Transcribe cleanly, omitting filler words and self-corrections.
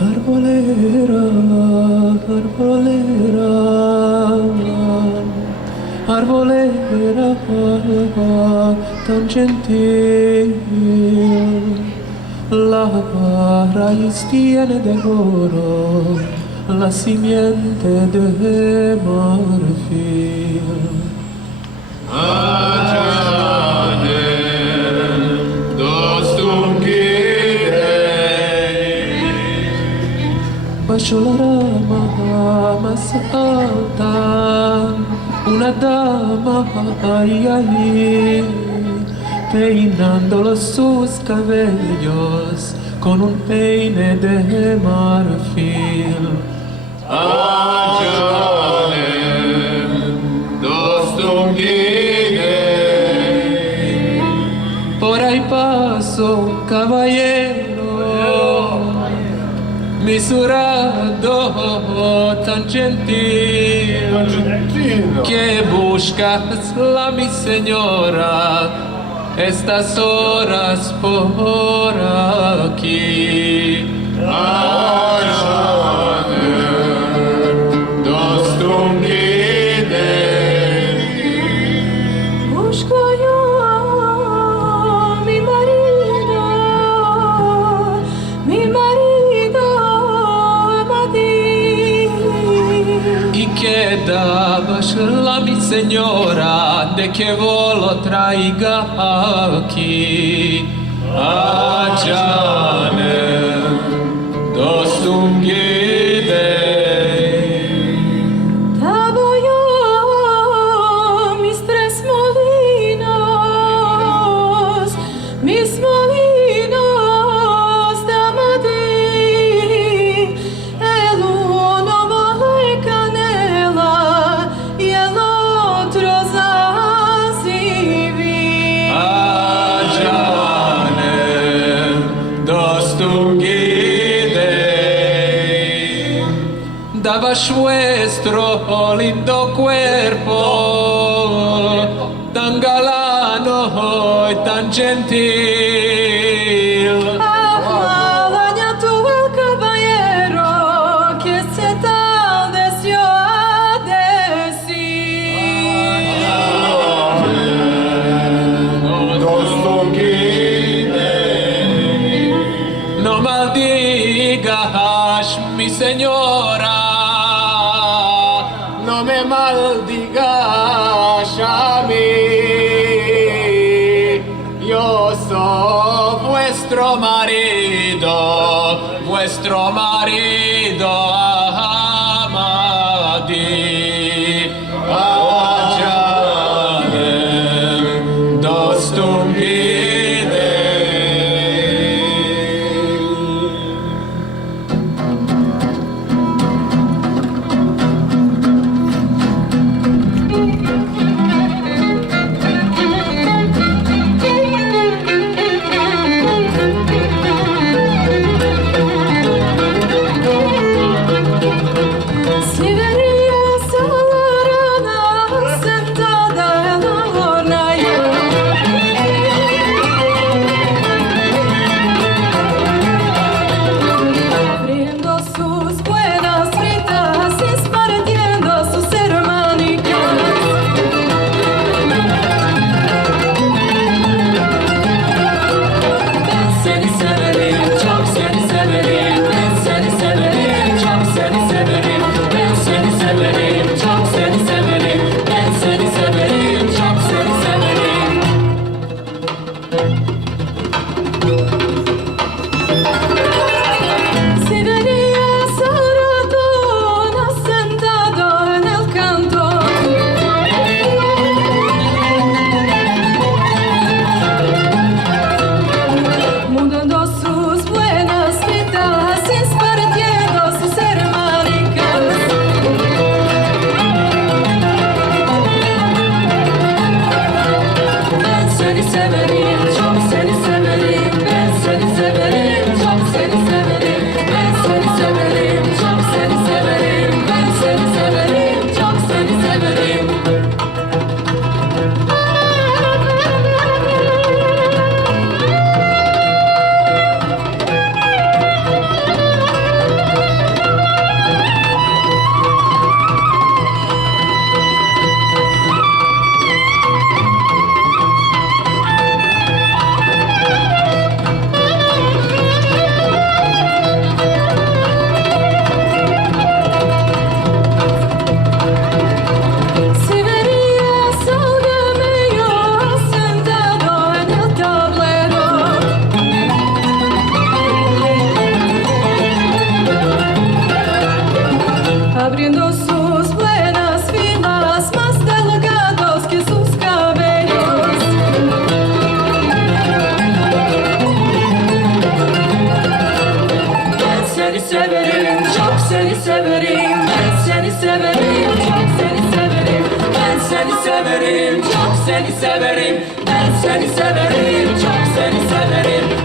Arbolera, arbolera, arbolera tan gentil, la raíz tiene de oro, la simiente de marfil. Bajo la rama más alta, una dama, ay, ay, peinando sus cabellos con un peine de marfil. Por ahí pasó un caballero misurado tan gentil que buscas la mi señora estas horas por aquí. Busco yo mi marido Amadís. Y quedabas la mi señora de que vos lo traiga aquí. Canım dostum gideyim. Tabo yo mis tres molinos de Amadís. El uno vale canela y el otro zanzibir. Canım dostum gideyim. Dabas vuestro lindo cuerpo tan galano y tan gentil. Bañado el caballero que se tal deseó decir. Dostum gideyim. No maldigas mi señora, no me maldigas a mí. Yo soy vuestro marido Amadís. Canım dostum gideyim. brindo sus buenas vidas, más delgados que sus cabellos. Ben seni severim, çok seni severim. Ben seni severim, çok seni severim. Ben seni severim, çok seni severim. Ben seni severim, çok seni severim.